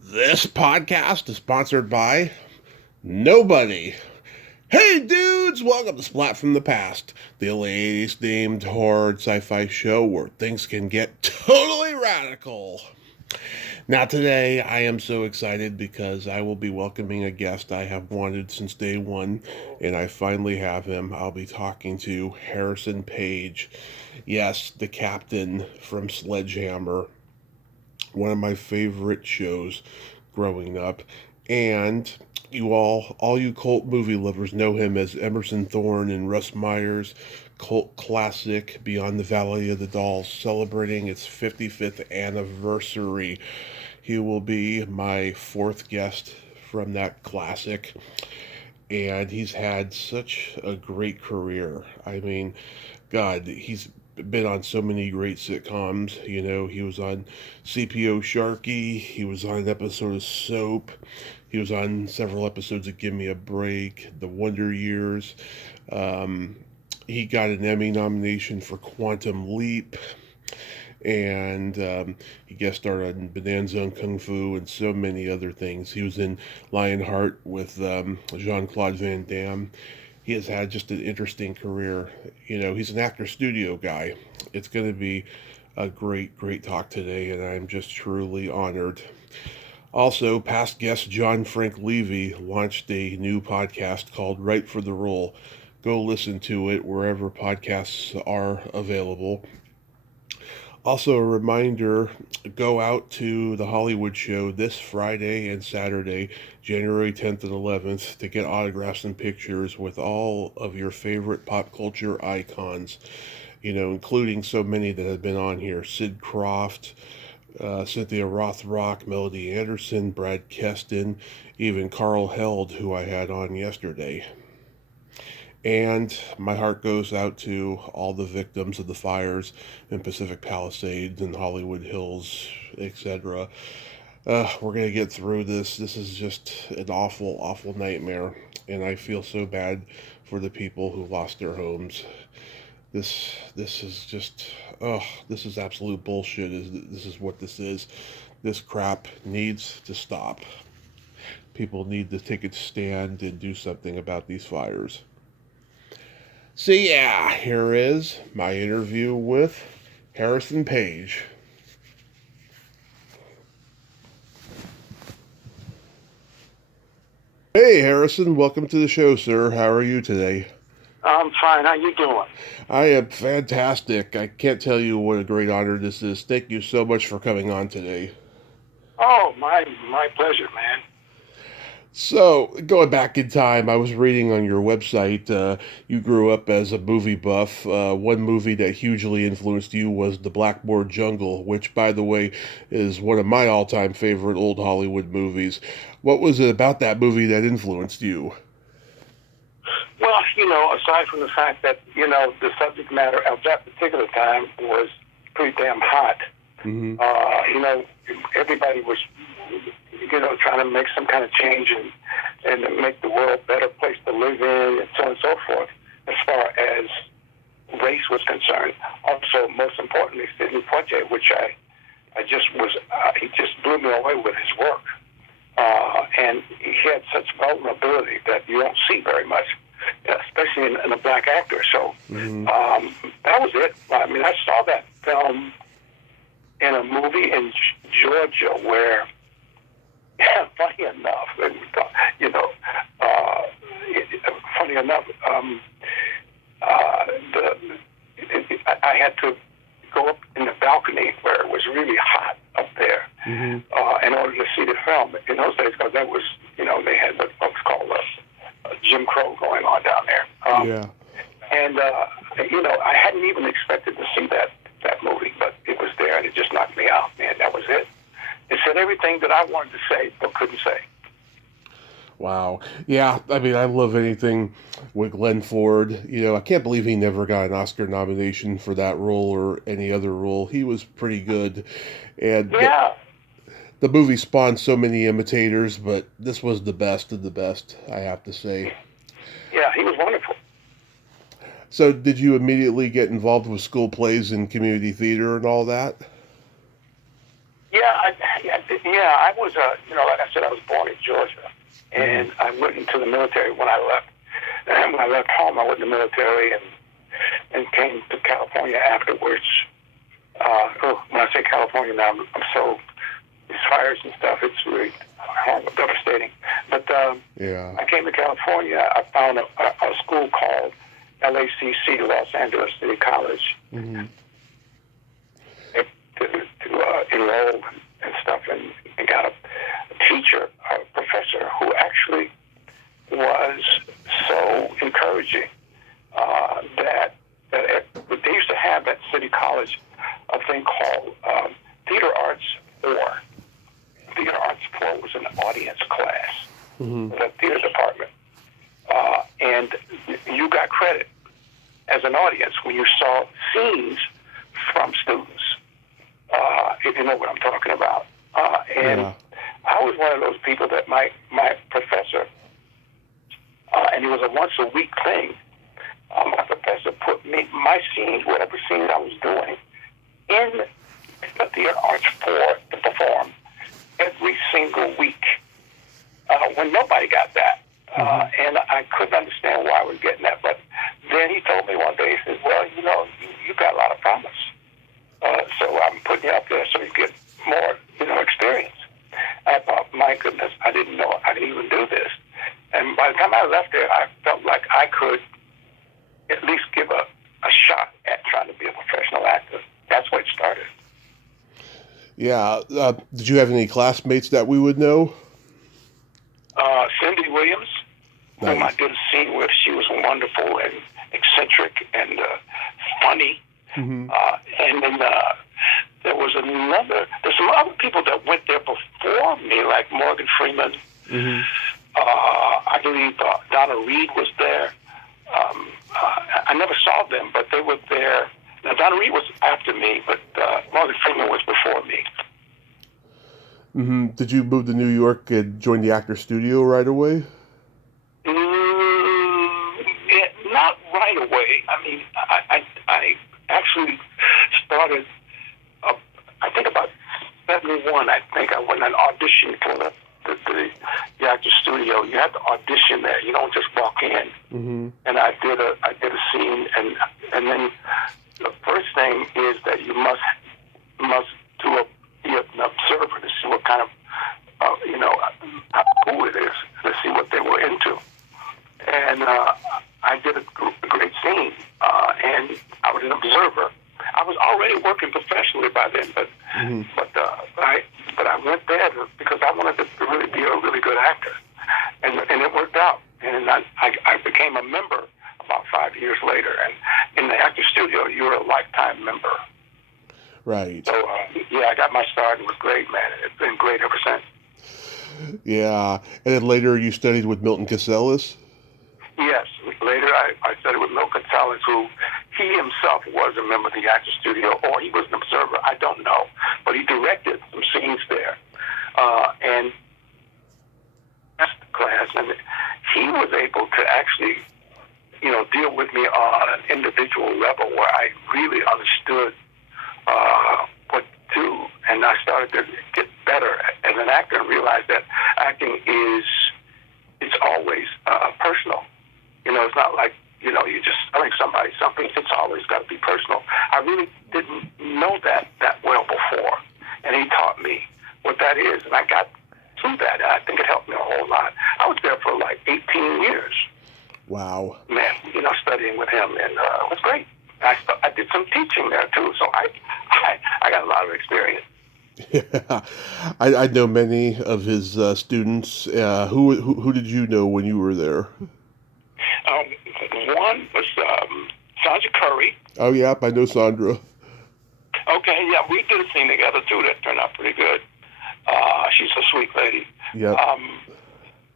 This podcast is sponsored by nobody. Hey dudes, welcome to Splat from the Past, the latest themed horror sci-fi show where things can get totally radical. Now today I am so excited because I will be welcoming a guest I have wanted since day one, and I finally have him. I'll be talking to Harrison Page. Yes, the captain from Sledge Hammer, one of my favorite shows growing up. And all you cult movie lovers know him as Emerson Thorne in Russ Meyer's cult classic Beyond the Valley of the Dolls, celebrating its 55th anniversary. He will be my fourth guest from that classic, and he's had such a great career. I mean, God, he's been on so many great sitcoms. You know, he was on CPO Sharkey. He was on an episode of Soap. He was on several episodes of Gimme a Break, The Wonder Years. Um, he got an Emmy nomination for Quantum Leap. And he guest starred on Bonanza and Kung Fu and so many other things. He was in Lionheart with Jean-Claude Van Damme. He has had just an interesting career. You know, he's an actor studio guy. It's going to be a great talk today, and I'm just truly honored. Also, past guest John Frank Levy launched a new podcast called Right for the Role. Go listen to it wherever podcasts are available. Also, a reminder, go out to the Hollywood show this Friday and Saturday, January 10th and 11th, to get autographs and pictures with all of your favorite pop culture icons, you know, including so many that have been on here: Sid Croft, Cynthia Rothrock, Melody Anderson, Brad Keston, even Carl Held, who I had on yesterday. And my heart goes out to all the victims of the fires in Pacific Palisades and Hollywood Hills, etc. We're going to get through this. This is just an awful nightmare. And I feel so bad for the people who lost their homes. This is just, this is absolute bullshit. This is what this is. This crap needs to stop. People need to take a stand and do something about these fires. So yeah, here is my interview with Harrison Page. Hey Harrison, welcome to the show, sir. How are you today? I'm fine. How you doing? I am fantastic. I can't tell you what a great honor this is. Thank you so much for coming on today. Oh, my pleasure, man. So, going back in time, I was reading on your website, you grew up as a movie buff. One movie that hugely influenced you was The Blackboard Jungle, which, by the way, is one of my all-time favorite old Hollywood movies. What was it about that movie that influenced you? Well, aside from the fact that, the subject matter of that particular time was pretty damn hot, Mm-hmm. Everybody was, trying to make some kind of change and to make the world a better place to live in and so on and so forth, as far as race was concerned. Also, most importantly, Sidney Poitier, which I just was, he just blew me away with his work. And he had such vulnerability that you don't see very much, especially in a black actor. So that was it. I mean, I saw that film in a movie in Georgia where, funny enough, I had to go up in the balcony where it was really hot up there in order to see the film. In those days, because that was, they had what was called Jim Crow going on down there. Yeah. And, I hadn't even expected to see that movie, but it was there and it just knocked me out, man. That was it. It said everything that I wanted to say but couldn't say. Wow. Yeah, I mean, I love anything with Glenn Ford. You know, I can't believe he never got an Oscar nomination for that role or any other role. He was pretty good. And Yeah. the movie spawned so many imitators, but this was the best of the best, I have to say. Yeah, he was wonderful. So, did you immediately get involved with school plays and community theater and all that? I was, like I said, I was born in Georgia, and I went into the military when I left. And when I left home, I went in the military and came to California afterwards. When I say California now, I'm so, these fires and stuff, it's really devastating. But I came to California. I found a school called LACC, Los Angeles City College, to enroll and stuff, and got a teacher, a professor, who actually was so encouraging that they used to have at City College a thing called Theater Arts 4. Theater Arts 4 was an audience class, the theater department. And you got credit as an audience when you saw scenes from students, if you know what I'm talking about. I was one of those people that my professor, and it was a once a week thing, my professor put my scenes, whatever scenes I was doing, in the Theater Arts 4 to perform every single week, when nobody got that. And I couldn't understand why I was getting that. But then he told me one day, he said, well, you got a lot of promise. So I'm putting you up there so you get more, experience. I thought, my goodness, I didn't know I could even do this. And by the time I left there, I felt like I could at least give a shot at trying to be a professional actor. That's where it started. Yeah. Did you have any classmates that we would know? Cindy Williams, whom I did a scene with. She was wonderful and eccentric and funny. And then there's some other people that went there before me, like Morgan Freeman. I believe Donna Reed was there. I never saw them, but they were there. Now, Donna Reed was after me, but Morgan Freeman was before me. Did you move to New York and join the actor studio right away? Not right away. I mean, I actually started, I think about 71, I think. I went and auditioned for the actor studio. You have to audition there. You don't just walk in. And I did a scene, and then the first thing is that you must be an observer to see what kind of, who it is, to see what they were into. And I did a great scene, and I was an observer. I was already working professionally by then, but I went there because I wanted to really be a really good actor, and it worked out. And I became a member about 5 years later, and in the actor studio, you're a lifetime member. Right. So I got my start, and it was great, man. It's been great ever since. Yeah, and then later you studied with Milton Casellas? Yes, later I studied with Milton Casellas, who he himself was a member of the actor studio, or he was an observer, I don't know, but he directed some scenes there. And that's the class, and he was able to actually, deal with me on an individual level where I really understood what to do, and I started to get better as an actor and realize that acting it's always personal. It's not like, you're just telling somebody something. It's always got to be personal. I really didn't know that well before, and he taught me what that is, and I got through that, and I think it helped me a whole lot. I was there for like 18 years. Wow. Man, studying with him, and it was great. I did some teaching there too, so I got a lot of experience. Yeah, I know many of his students. Who did you know when you were there? One was Sandra Curry. Oh, yeah, I know Sandra. Okay, yeah, we did a scene together too that turned out pretty good. She's a sweet lady. Yeah.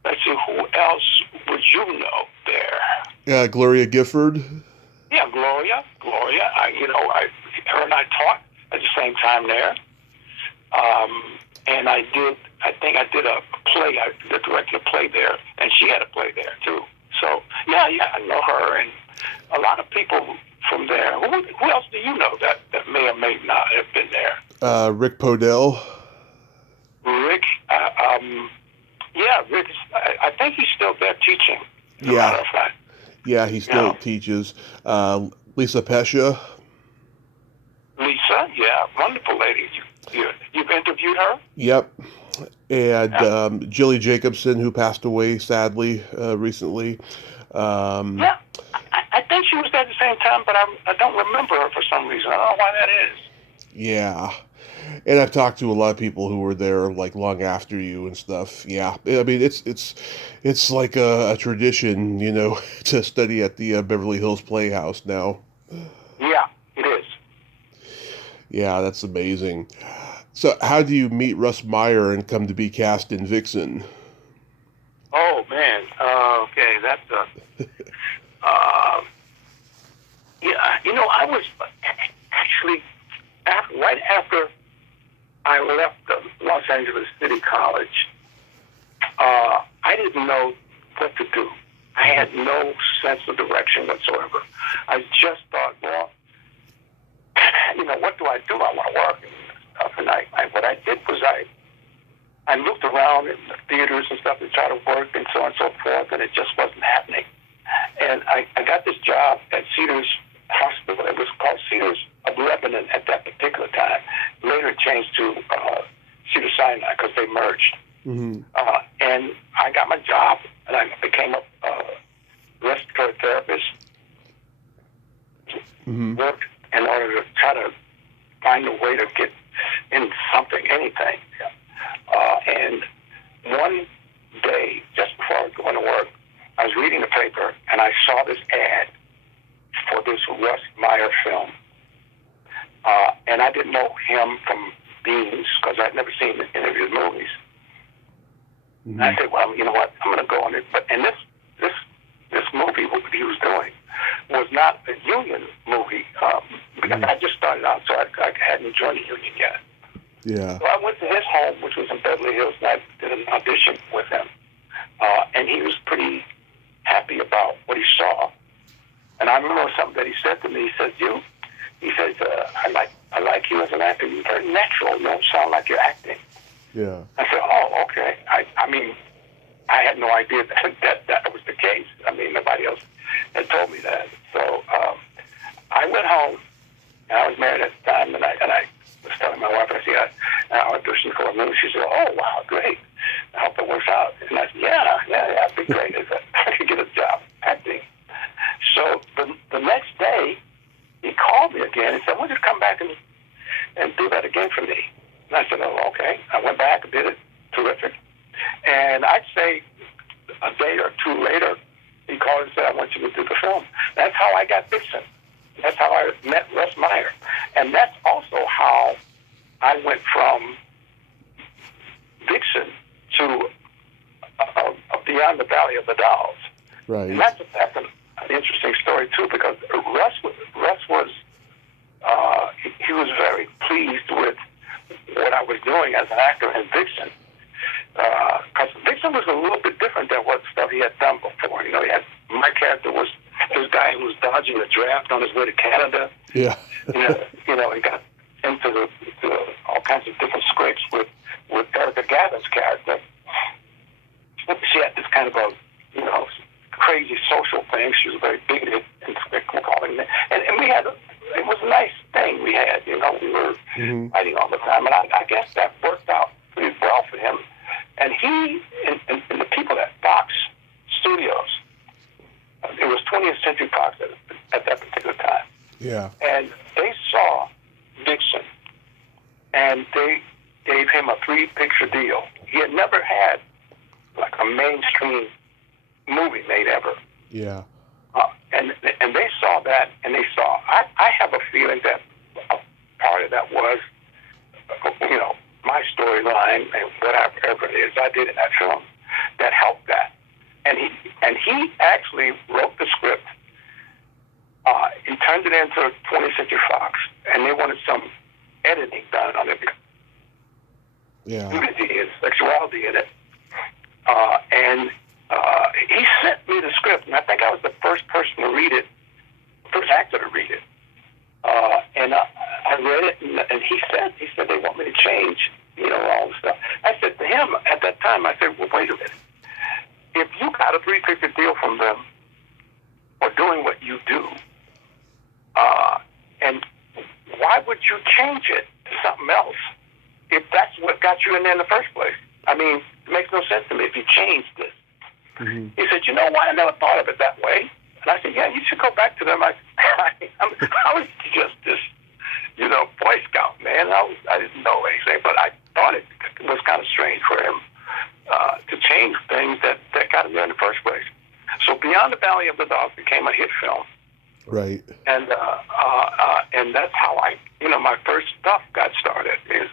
Let's see, who else would you know there? Gloria Gifford. Yeah, Gloria. Her and I taught at the same time there. And I think I did a play. I directed a play there, and she had a play there too. So yeah, I know her, and a lot of people from there. Who else do you know that may or may not have been there? Rick Podell. Rick, Rick, I think he's still there teaching, as a matter of fact. Yeah, he still teaches. Lisa Pescia. Lisa, yeah, wonderful lady. You've interviewed her? Yep. And Jilly Jacobson, who passed away sadly recently. Yeah, I think she was there at the same time, but I don't remember her for some reason. I don't know why that is. Yeah. And I've talked to a lot of people who were there like long after you and stuff. Yeah, I mean it's like a tradition, you know, to study at the Beverly Hills Playhouse now. Yeah, it is. Yeah, that's amazing. So, how do you meet Russ Meyer and come to be cast in Vixen? Oh man, okay, that's yeah. You know, I was actually right after I left Los Angeles City College. I didn't know what to do. I had no sense of direction whatsoever. I just thought, well, you know, what do I do? I want to work and stuff. And what I did was I looked around in the theaters and stuff to try to work and so on and so forth, and it just wasn't happening. And I got this job at Cedars Hospital. It was called Cedars of Lebanon at that particular time. Later it changed to Cedars Sinai because they merged. Mm-hmm. And I got my job, and I became a respiratory therapist. Mm-hmm. Worked in order to try to find a way to get in something, anything. And one day, just before I was going to work, I was reading the paper, and I saw this ad for this Russ Meyer film. And I didn't know him from beans because I'd never seen any of his movies. Mm-hmm. And I said, well, you know what, I'm going to go on it. And this movie, what he was doing, was not a union movie because I just started out, so I hadn't joined the union yet. Yeah. So I went to his home, which was in Beverly Hills, and I did an audition with him. And he was pretty happy about what he saw. And I remember something that he said to me. He says, I like you as an actor. You're very natural. You don't sound like you're acting. Yeah. I said, oh, okay. I mean, I had no idea that was the case. I mean, nobody else had told me that. So I went home, and I was married at the time, and I was telling my wife, I said, I auditioned for a movie. She said, oh, wow, great. I hope it works out. And I said, yeah, it'd be great if I could get a job acting. So the next day, he called me again and said, why don't you come back and do that again for me? And I said, oh, okay. I went back and did it. Terrific. And I'd say a day or two later, he called and said, I want you to do the film. That's how I got Vixen. That's how I met Russ Meyer. And that's also how I went from Vixen to Beyond the Valley of the Dolls. Right. And that's an interesting story, too, because Russ was he was very pleased with what I was doing as an actor in Vixen. Because Vixen was a little bit different than what stuff he had done before. You know, my character was this guy who was dodging a draft on his way to Canada. Yeah. you know, he got into all kinds of different scrapes with Erica Gavin's character. She had this kind of a, you know, crazy social thing. She was very bigoted and calling it. And we had, it was a nice thing we had, you know, we were fighting all the time. And I guess that worked out pretty well for him. And he, and the people at Fox Studios, it was 20th Century Fox at that particular time. Yeah. And they saw Vixen, and they gave him a 3-picture deal. He had never had like a mainstream movie made ever. Yeah. And they saw that, and they saw. I have a feeling that a part of that was, you know, my storyline and whatever it is I did in that film that helped that. And he actually wrote the script. He turned it into 20th Century Fox, and they wanted some editing done on it. Yeah. Nudity and sexuality in it. And he sent me the script, and I think I was the first person to read it, first actor to read it. And I read it, and he said they want me to change all the stuff. I said to him at that time, I said, well, wait a minute. If you got a 3-figure deal from them for doing what you do, and why would you change it to something else if that's what got you in there in the first place? I mean, it makes no sense to me if you changed this. Mm-hmm. He said, you know what? I never thought of it that way. And I said, yeah, you should go back to them. I was just this, Boy Scout, man. I didn't know anything, but I thought it was kind of strange for him to change things that got him there in the first place. So Beyond the Valley of the Dolls became a hit film. Right. And that's how my first stuff got started, is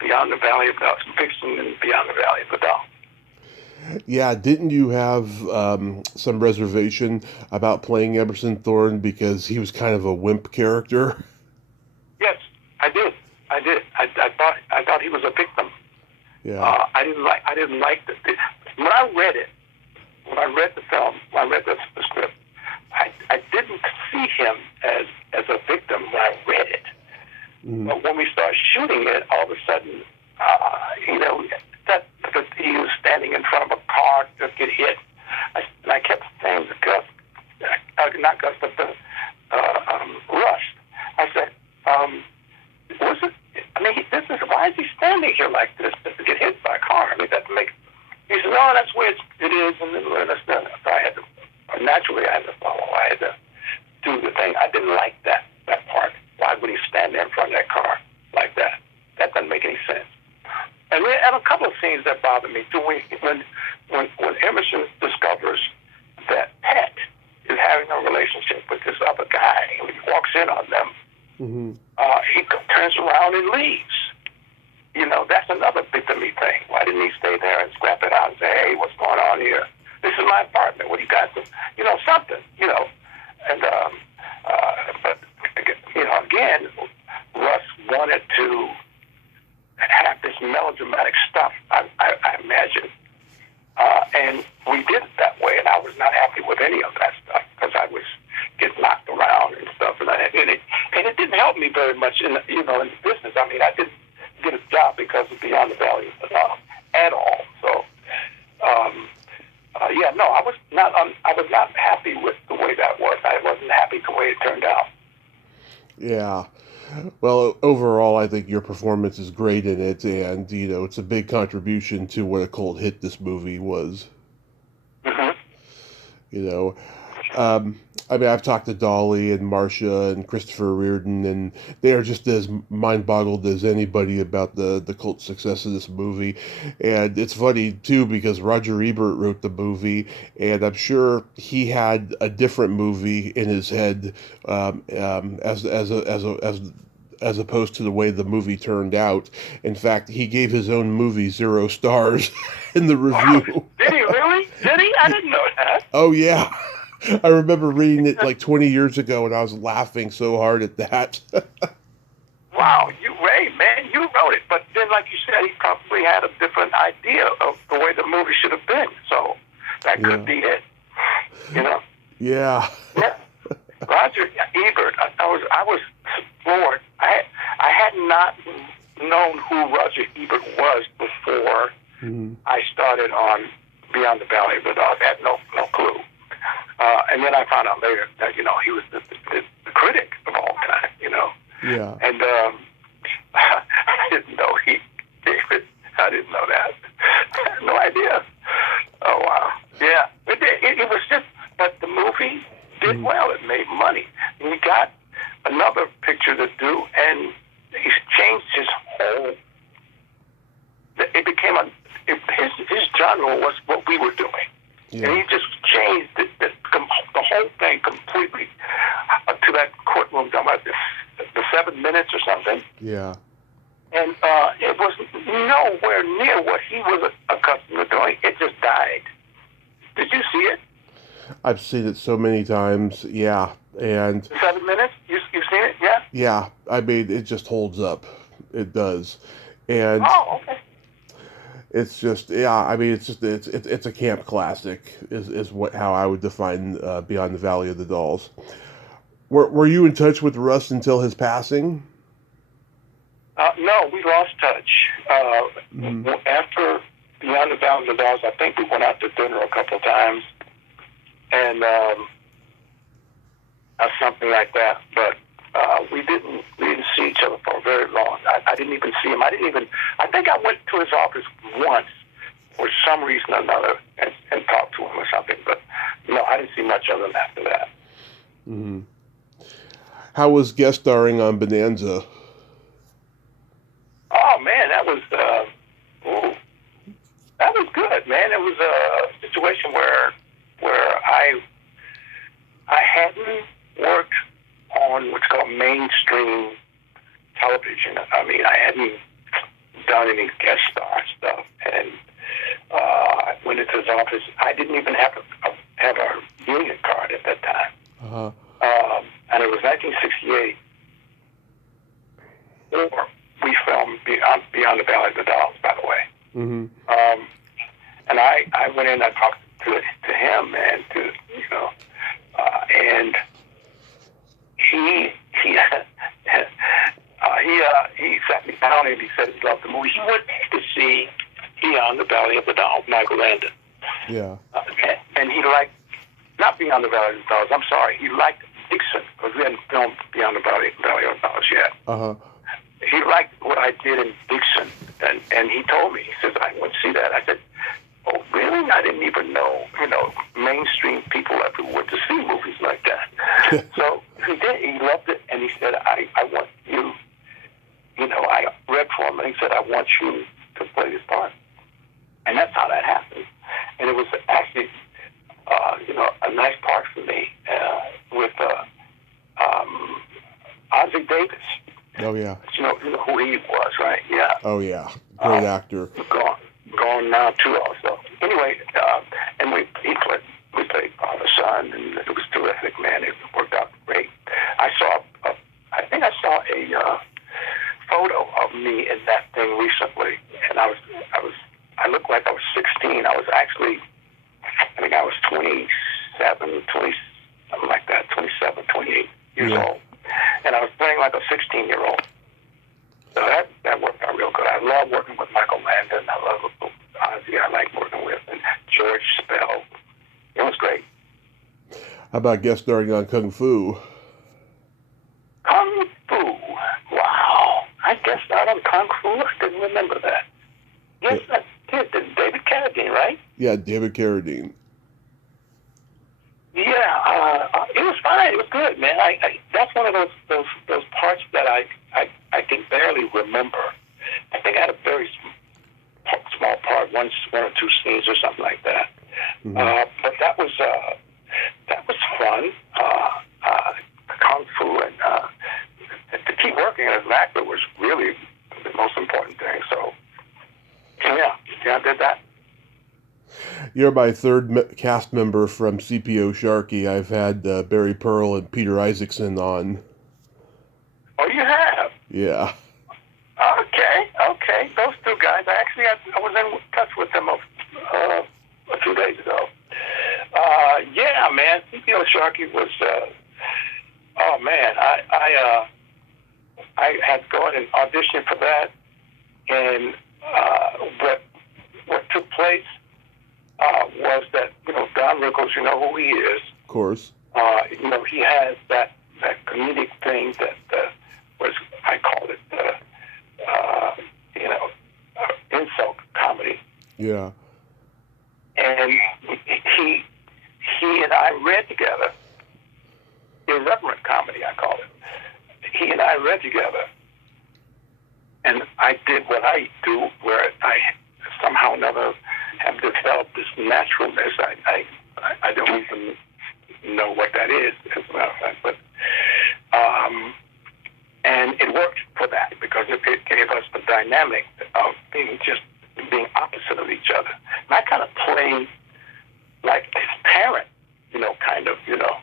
Beyond the Valley of the Dolls, fiction and Beyond the Valley of the Dolls. Yeah, didn't you have some reservation about playing Emerson Thorne because he was kind of a wimp character? Yes, I did. I thought he was a victim. Yeah. I didn't like the when I read the film, when I read the script, I didn't see him as a victim when I read it. Mm. But when we started shooting it, all of a sudden, that he was standing in front of a car, just get hit. And I kept saying to Gus, not Gus, but Russ. I said, was it? I mean, why is he standing here like this just to get hit by a car? I mean, that makes. He said, no, that's where it is, and then so I had to. Naturally, I had to follow. I had to do the thing. I didn't like that part. Why would he stand there in front of that car like that? That doesn't make any sense. And a couple of scenes that bother me too. When Emerson discovers that Pet is having a relationship with this other guy, and he walks in on them, mm-hmm. He turns around and leaves. That's another victim-y thing. Why didn't he stay there and scrap it out and say, hey, what's going on here? This is my apartment. What do you guys do? Something, And, but, again, Russ wanted to have this melodramatic stuff, I imagine. And we did it that way, and I was not happy with any of that stuff because I was getting knocked around and stuff. And it didn't help me very much in the business. I mean, I didn't get a job because of Beyond the Valley of the Dolls at all. So, I was not happy with the way that worked. I wasn't happy the way it turned out. Yeah. Well, overall, I think your performance is great in it, and, it's a big contribution to what a cult hit this movie was. Mm-hmm. I mean, I've talked to Dolly and Marcia and Christopher Reardon, and they are just as mind-boggled as anybody about the cult success of this movie. And it's funny, too, because Roger Ebert wrote the movie, and I'm sure he had a different movie in his head as opposed to the way the movie turned out. In fact, he gave his own movie 0 stars in the review. Wow. Did he really? Did he? I didn't know that. Oh, yeah. I remember reading it like 20 years ago, and I was laughing so hard at that. Wow, you wrote it. But then, like you said, he probably had a different idea of the way the movie should have been. So that could be it. Yeah. Yeah. Roger Ebert, I was floored. I had not known who Roger Ebert was before I started on Beyond the Valley of the Dolls. I had no clue. And then I found out later that, he was the critic of all time, Yeah. And I didn't know I didn't know that. I had no idea. Oh, wow. Yeah. It was just, but the movie did well. It made money. We got another picture to do, and he changed his whole, it became his genre was what we were doing. Yeah. And he just changed the whole thing completely to that courtroom, about the 7 minutes or something. Yeah. And it was nowhere near what he was accustomed to doing. It just died. Did you see it? I've seen it so many times, yeah. And 7 minutes? You've seen it, yeah? Yeah, I mean, it just holds up. It does. And okay. It's just, I mean, it's a camp classic, is how I would define Beyond the Valley of the Dolls. Were you in touch with Russ until his passing? No, we lost touch. After Beyond the Valley of the Dolls, I think we went out to dinner a couple of times, and something like that. But we didn't see each other for very long. I didn't even see him. I think I went to his office once for some reason or another and talked to him or something. But no, I didn't see much of him after that. Mm-hmm. How was guest starring on Bonanza? Oh man, that was good, man. It was a situation where I hadn't worked on what's called mainstream television. I mean, I hadn't done any guest star stuff, and I went into his office. I didn't even have a union card at that time. Uh-huh. And it was 1968. Or we filmed Beyond the Valley of the Dolls, by the way. Mm-hmm. And I went in. I talked to him, and and he sat me down and he said he loved the movie. He went to see Beyond the Valley of the Dolls, Michael Landon. Yeah. And he liked, not Beyond the Valley of the Dolls, I'm sorry, he liked Dixon, because we hadn't filmed Beyond the Valley of the Dolls yet. Uh-huh. He liked what I did in Dixon, and he told me, he says, I want to see that. I said, oh, really? I didn't even know, mainstream people ever went to see movies like that. So he did. He loved it, and he said, I want you, I read for him, and he said, I want you to play this part. And that's how that happened. And it was actually, a nice part for me with Ozzie Davis. Oh, yeah. You know who he was, right? Yeah. Oh, yeah. Great actor. Gone now, too, also. Anyway, and we played father-son, and it was terrific, man. It worked out great. I think I saw a photo of me in that thing recently, and I looked like I was 16. I think I was 27, something like that, 27, 28 years old. And I was playing like a 16-year-old. So that worked out real good. I love working with Michael Landon. I love Ozzy. I like working with and George Spell. It was great. How about guest starring on Kung Fu? Kung Fu. Wow. I guessed out on Kung Fu. I didn't remember that. Yes, I did. David Carradine, right? Yeah, David Carradine. Yeah, it was fine. It was good, man. That's one of those parts that I can barely remember. I think I had a very small part, one or two scenes or something like that. Mm-hmm. But that was fun. Kung Fu, and to keep working as an actor was really the most important thing. So yeah, I did that. You're my third cast member from CPO Sharkey. I've had Barry Pearl and Peter Isaacson on. Oh, you have? Yeah. Okay. Those two guys, I was in touch with them a few days ago. Yeah, man, CPO Sharkey was, oh, man, I had gone and auditioned for that, and what took place was that, Don Rickles, you know who he is. Of course. He has that comedic thing that was, I call it, insult comedy. Yeah. And he and I read together, irreverent comedy, I call it. He and I read together, and I did what I do, where I somehow or another have developed this naturalness. I don't even know what that is, as a matter of fact, but and it worked for that because it gave us the dynamic of being opposite of each other. And I kind of played like his parent, kind of.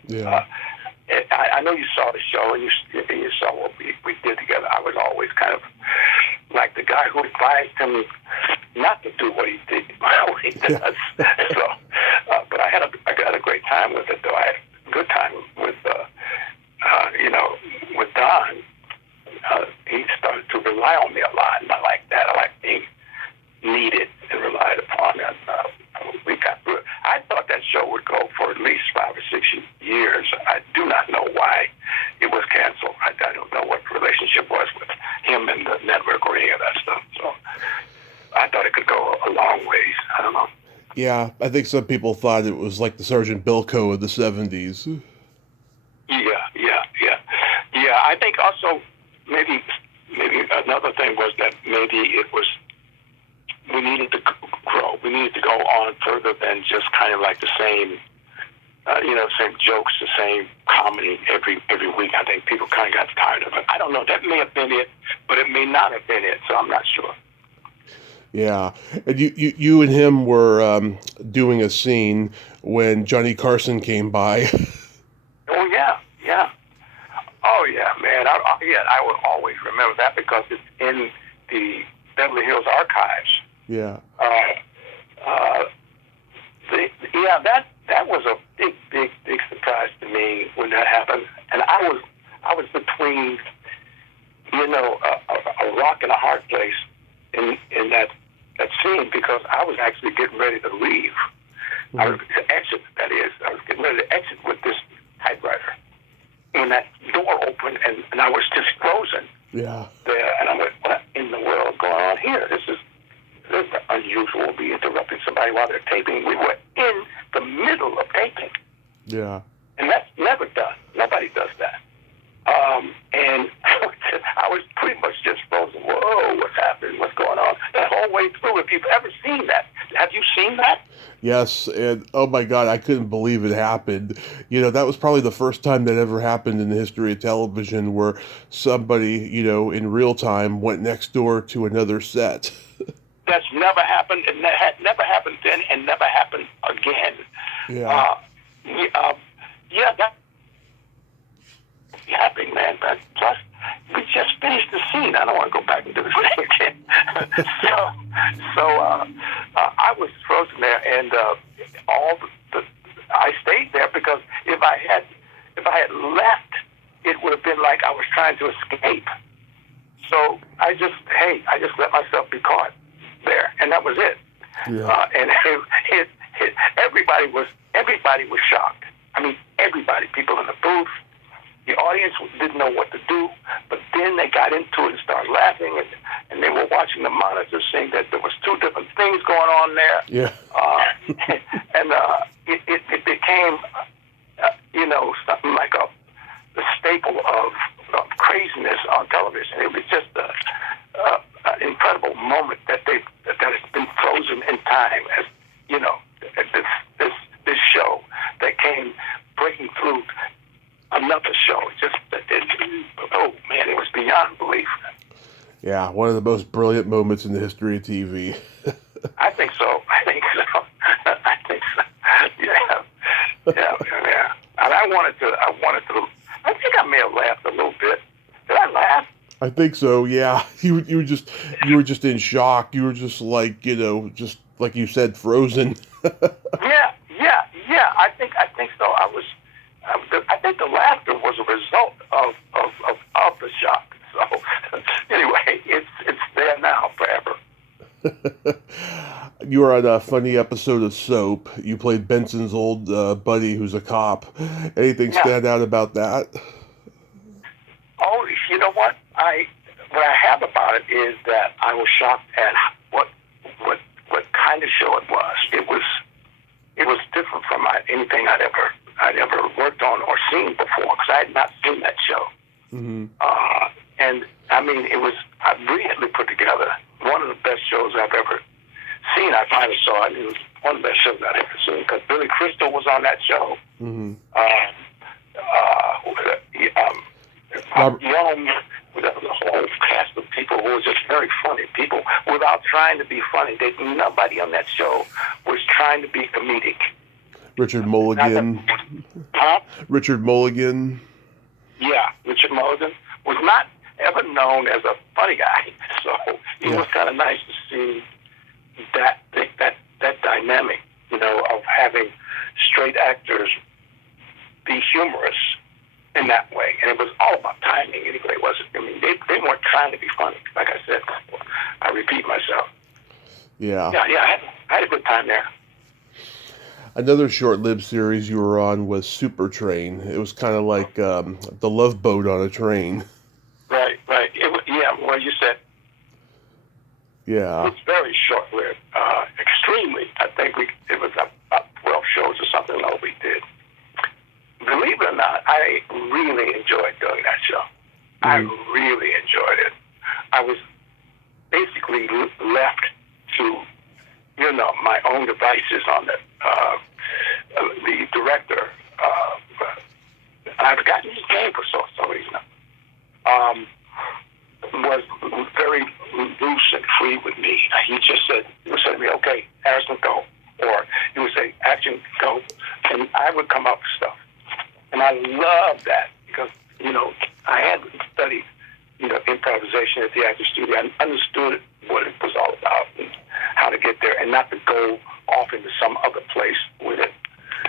Yeah. I know you saw the show and you saw what we did together. I was always kind of like the guy who advised him not to do what he did. Does. So, but I got a great time with it, though. I had a good time with with Don. He started to rely on me a lot, and I like that. I like being that show would go for at least 5 or 6 years. I do not know why it was canceled. I don't know what the relationship was with him and the network or any of that stuff. So I thought it could go a long ways. I don't know. Yeah, I think some people thought it was like the Sergeant Bilko of the 70s. Yeah. I think also maybe another thing was that maybe it was, we needed to grow. We needed to go on further than just kind of like the same, same jokes, the same comedy every week. I think people kind of got tired of it. I don't know. That may have been it, but it may not have been it. So I'm not sure. Yeah, and you and him were doing a scene when Johnny Carson came by. Oh yeah. Oh yeah, man. I will always remember that because it's in the Beverly Hills archives. Yeah. That was a big surprise to me when that happened, and I was between, a rock and a hard place in that scene because I was actually getting ready to leave. Mm-hmm. I was to exit. That is, I was getting ready to exit with this typewriter. When that door opened and I was just frozen there, and I went, what in the world is going on here? This is unusual to be interrupting somebody while they're taping. We were in the middle of taping. Yeah. And that's never done. Nobody does that. And I was pretty much just frozen. Whoa, what's happening? What's going on? That whole way through, if you've ever seen that. Have you seen that? Yes, and oh my God, I couldn't believe it happened. That was probably the first time that ever happened in the history of television where somebody, in real time went next door to another set. That's never happened, and that had never happened then, and never happened again. Yeah. That's happening, man. But plus, we just finished the scene. I don't want to go back and do the thing again. So I was frozen there, and I stayed there because if I had left, it would have been like I was trying to escape. So I just let myself be caught there, and that was it. Yeah. And everybody was shocked. I mean, everybody, people in the booth, the audience didn't know what to do, but then they got into it and started laughing, and they were watching the monitor saying that there was two different things going on there. Yeah. And it became, something like the staple of craziness on television. It was just an incredible moment that has been frozen in time, as this show that came breaking through another show. It was beyond belief. Yeah, one of the most brilliant moments in the history of TV. I think so. Yeah. And I wanted to. I think I may have laughed a little bit. Did I laugh? I think so. Yeah, you were just in shock. You were just like, just like you said, frozen. Yeah. I think so. I think the laughter was a result of the shock. So anyway, it's there now forever. You were on a funny episode of Soap. You played Benson's old buddy who's a cop. Anything stand out about that? Oh, you know what? What I have about it is that I was shocked at what kind of show it was. It was different from anything I'd ever worked on or seen before, because I had not seen that show. Mm-hmm. And I mean, it was brilliantly put together. One of the best shows I've ever seen. I finally saw it. It was one of the best shows I've ever seen because Billy Crystal was on that show. Mm-hmm. Young, with a whole cast of people who were just very funny people without trying to be funny. Nobody on that show was trying to be comedic. Richard Mulligan. Richard Mulligan. Yeah, Richard Mulligan was not ever known as a funny guy, so it was kind of nice to see that dynamic, of having straight actors be humorous in that way, and it was all about timing. Anyway, it wasn't. I mean, they weren't trying to be funny. Like I said before, I repeat myself. Yeah. Yeah. I had a good time there. Another short-lived series you were on was Super Train. It was kind of like the Love Boat on a train. Right, right. Yeah, well, you said Yeah. it's very short-lived. Extremely. I think it was about 12 shows or something that we did. Believe it or not, I really enjoyed doing that show. I really enjoyed it. I was basically left to, my own devices on it. The director, I've forgotten his name for some reason, was very loose and free with me. He would say to me, okay, Harrison, go. Or he would say, action, go. And I would come up with stuff. And I love that because, I had studied, improvisation at the acting studio. I understood what it was all about and how to get there and not to go off into some other place with it.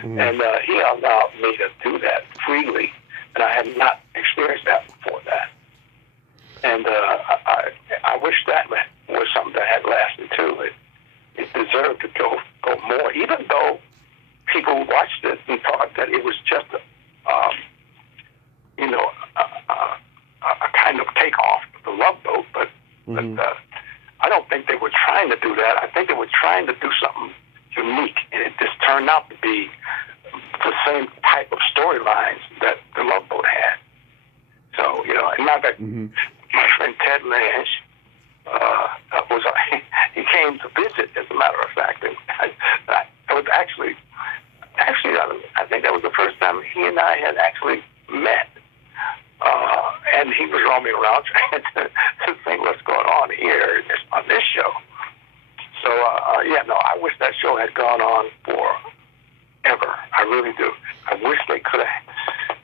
And he allowed me to do that freely. And I had not experienced that before that. And I wish that was something that had lasted too. It deserved to go more, even though people watched it and thought that it was just a kind of takeoff of the Love Boat. But I don't think they were trying to do that. I think they were trying to do something unique, and it just turned out to be the same type of storylines that the Love Boat had. So, and not that my friend Ted Lange he came to visit, as a matter of fact. And I was actually, I think that was the first time he and I had actually met. And he was roaming around trying to think what's going on here on this show. So, I wish that show had gone on forever. I really do. I wish they could have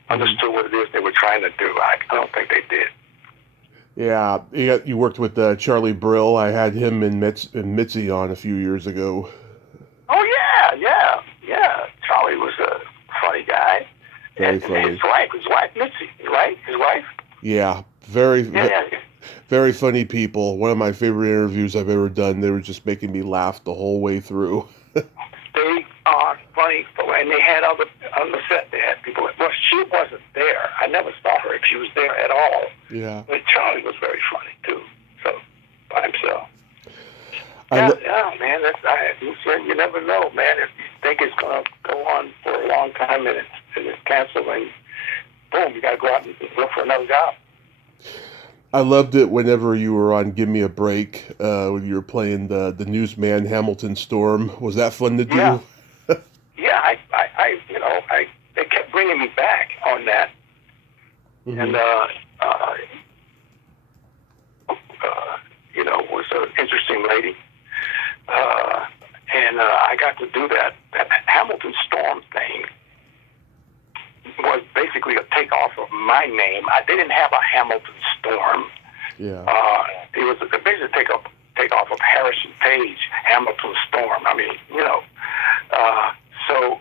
understood what it is they were trying to do. I don't think they did. Yeah, you worked with Charlie Brill. I had him and Mitzi on a few years ago. Oh, yeah. Charlie was a funny guy. Very funny. His wife, Mitzi, right? His wife? Yeah, very funny people. One of my favorite interviews I've ever done. They were just making me laugh the whole way through. They are funny, and they had on the set. They had people. Well, she wasn't there. I never saw her if she was there at all. Yeah. But Charlie was very funny too. So by himself. Man. You never know, man. If you think it's gonna go on for a long time and it's canceled, and boom, you gotta go out and look for another job. I loved it whenever you were on Gimme a Break, when you were playing the newsman Hamilton Storm. Was that fun to do? Yeah. They kept bringing me back on that, and was an interesting lady, and I got to do that. That Hamilton Storm thing was basically a takeoff of my name. I didn't have a Hamilton Storm. Yeah. It was basically a takeoff of Harrison Page, Hamilton Storm. I mean, so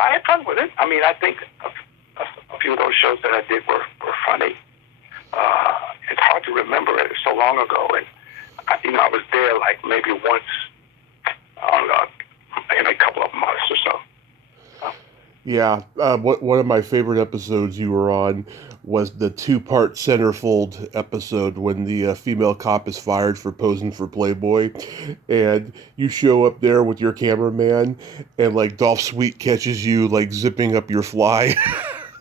I had fun with it. I mean, I think a few of those shows that I did were funny. It's hard to remember it. It's so long ago, and I was there like maybe once in a couple of months or so. Yeah, one of my favorite episodes you were on was the 2-part centerfold episode when the female cop is fired for posing for Playboy, and you show up there with your cameraman, and like Dolph Sweet catches you like zipping up your fly.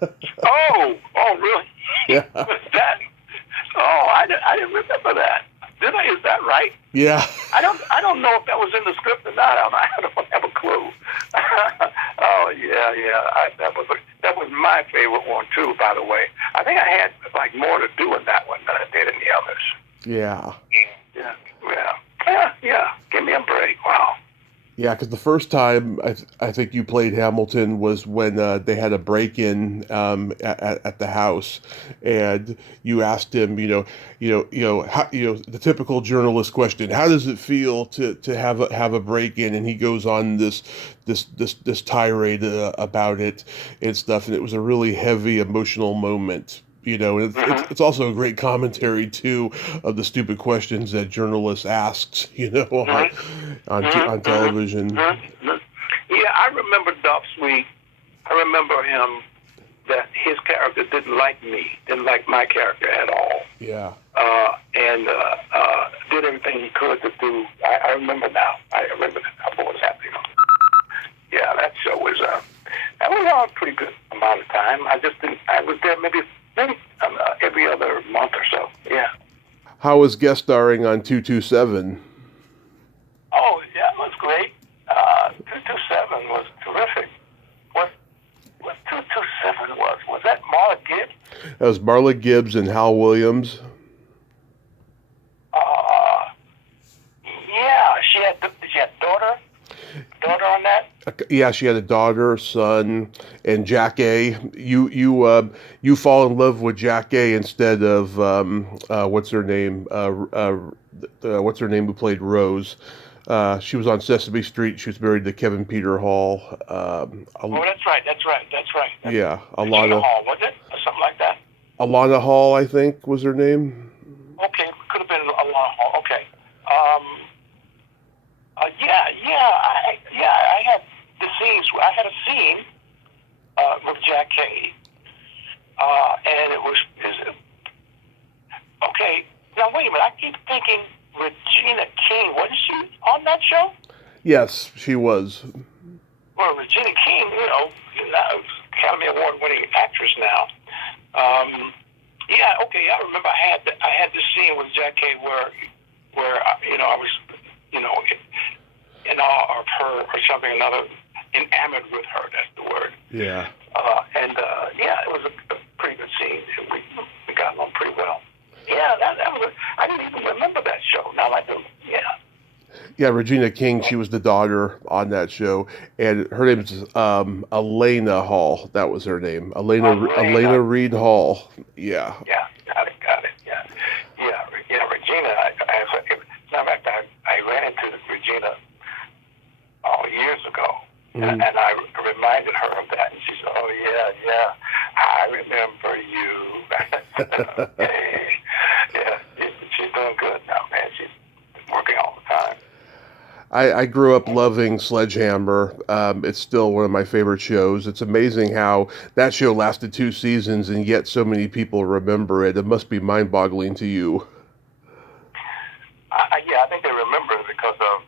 Oh, really? Yeah. Was that? Oh, I didn't remember that. Did I? Is that right? Yeah. I don't know if that was in the script or not. I don't have a clue. Oh yeah. That was my favorite one too. By the way, I think I had like more to do in that one than I did in the others. Yeah. Yeah. Give me a break. Wow. Yeah, because the first time I think you played Hamilton was when they had a break-in at the house, and you asked him, the typical journalist question: how does it feel to have a break-in? And he goes on this tirade about it and stuff, and it was a really heavy emotional moment. It's also a great commentary too of the stupid questions that journalists asks, on television. remember Dolph Sweet. I remember him that his character didn't like me, didn't like my character at all. Yeah. And did everything he could to do. I remember now. I remember what was happening. Yeah, that show was that was on a pretty good amount of time. I just didn't. I was there maybe every other month or so. Yeah. How was guest starring on 227? Oh, yeah, it was great. 227 was terrific. What 227 was? Was that Marla Gibbs? That was Marla Gibbs and Hal Williams. Yeah, she had daughter on that. Yeah, she had a daughter, son, and Jack A. You fall in love with Jack A. instead of what's her name? What's her name who played Rose? She was on Sesame Street. She was married to Kevin Peter Hall. That's right. Yeah, Alana Hall, was it? Or something like that? Alana Hall, I think, was her name. Okay, could have been Alana Hall. Okay. I had the scenes. I had a scene with Jack K. And it was okay. Now wait a minute. I keep thinking Regina King, wasn't she on that show? Yes, she was. Well, Regina King, Academy Award-winning actress now. Yeah, okay. I remember I had this scene with Jack K. where I was in awe of her or something, enamored with her. That's the word. Yeah. It was a pretty good scene. We got along pretty well. Yeah, that was. I didn't even remember that show. Now I do. Yeah. Yeah, Regina King. She was the daughter on that show, and her name is Elena Hall. That was her name. Elena Reed Hall. Yeah. Yeah. Got it. Yeah. Regina. I ran into Regina years ago, and I reminded her of that, and she said, "Oh yeah, I remember you." Yeah, she's doing good now, man. She's working all the time. I grew up loving Sledge Hammer. It's still one of my favorite shows. It's amazing how that show lasted 2 seasons, and yet so many people remember it. It must be mind-boggling to you. I think they remember it because of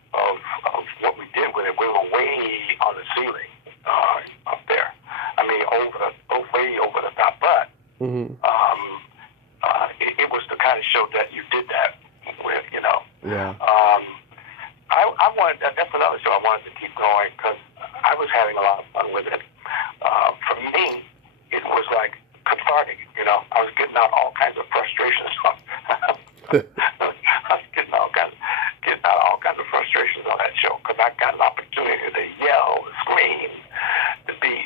what we did with it. We were way on the ceiling up there. I mean, way over the top. But it was the kind of show that you did that with, Yeah. I wanted. That's another show I wanted to keep going because I was having a lot of fun with it. For me, it was like cathartic. I was getting out all kinds of frustrations. I was getting out all kinds of frustrations on that show because I got an opportunity to yell, scream, to be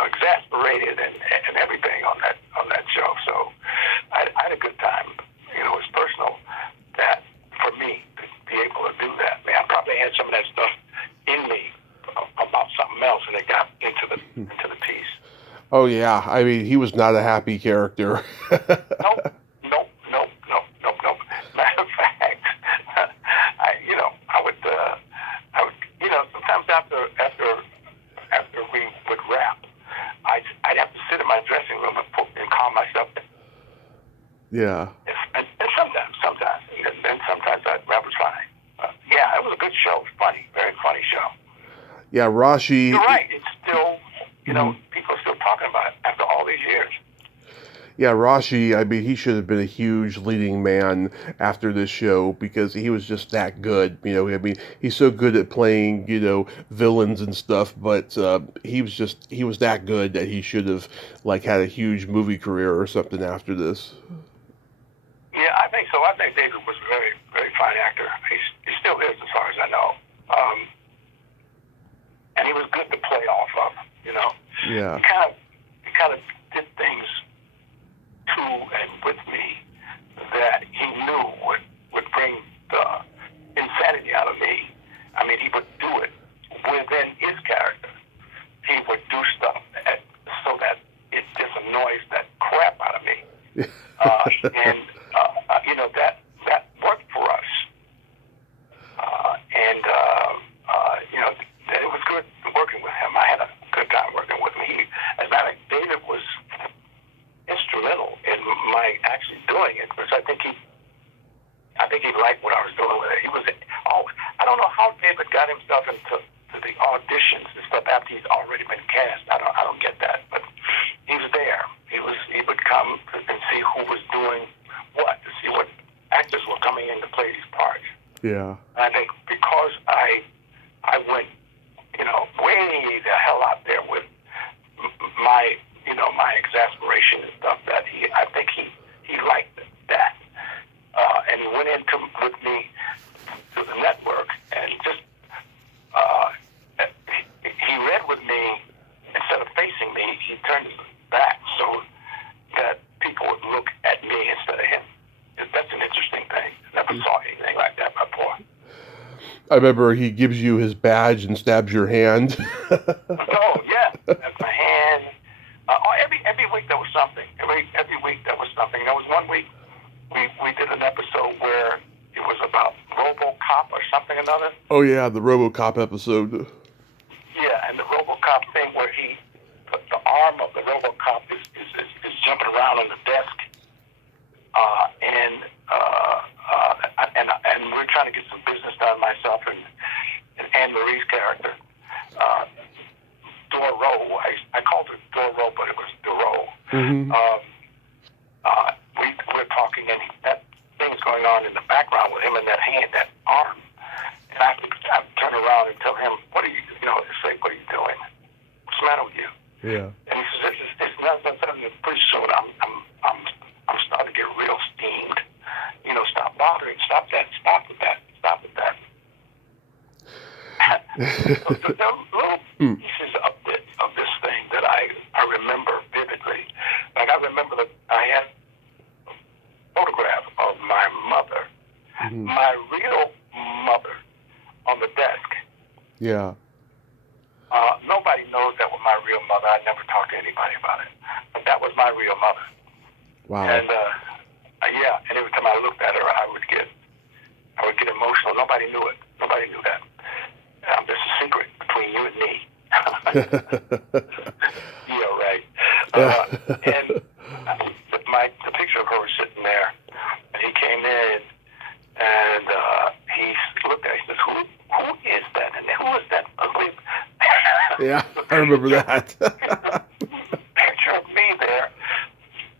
exasperated and everything on that show. So I had a good time. It was personal that for me to be able to do that. Man, I probably had some of that stuff in me about something else, and it got into the piece. Oh yeah, I mean, he was not a happy character. Nope. Matter of fact, I would sometimes after we would rap, I'd have to sit in my dressing room and calm myself. Yeah. And sometimes, and sometimes that was fine. Yeah, it was a good show. It was funny, very funny show. Yeah, Rashi. You're right. It's still, people are still talking about it after all these years. Yeah, Rashi, I mean, he should have been a huge leading man after this show because he was just that good. I mean, he's so good at playing, villains and stuff, but he was that good that he should have, had a huge movie career or something after this. Yeah, I think so. I think David was a very, very fine actor. He still is, as far as I know. And he was good to play off of, Yeah. He kind of did things to and with me that he knew would bring the insanity out of me. I mean, he would do it within his character. He would do stuff so that it just annoys that crap out of me. That worked for us. It was good working with even got himself into the auditions and stuff after he's already been cast. I don't get that, but he was there. He would come and see who was doing what, to see what actors were coming in to play these parts. Yeah. And I think because I went, way the hell out there with my, my exasperation and stuff, that I think he liked that. And he went with me to the network and just, he read with me, instead of facing me, he turned his back so that people would look at me instead of him. That's an interesting thing. Never saw anything like that before. I remember he gives you his badge and stabs your hand. Oh, yeah. That's my hand. Every week there was something. Every week there was something. There was one week we did an episode where it was about RoboCop or something or another. Oh, yeah, the RoboCop episode. Yeah, and the RoboCop thing where the arm of the RoboCop is jumping around on the desk. And we're trying to get some business done, myself and Anne Marie's character, Doro. I called her Doro, but it was Doro. Mm-hmm. We're talking, and that thing's going on in the background with him and that hand, that arm. And I turn around and tell him, what are you doing? What's the matter with you? Yeah. And he says, it's not something. Pretty soon I'm starting to get real steamed. Stop bothering. Stop that. Stop with that. Stop with that. So there are little pieces of this thing that I remember vividly. Like I remember that I had a photograph of my mother, my real mother, on the desk. Yeah. Nobody knows that was my real mother. I never talked to anybody about it. But that was my real mother. Wow. And and every time I looked at her, I would get emotional. Nobody knew it. Nobody knew that. There's a secret between you and me. Yeah, right. And the picture of her was sitting there, and he came in, and he looked at it. He says, "Who is that? And who is that ugly?" Yeah, I remember that. Picture of me there.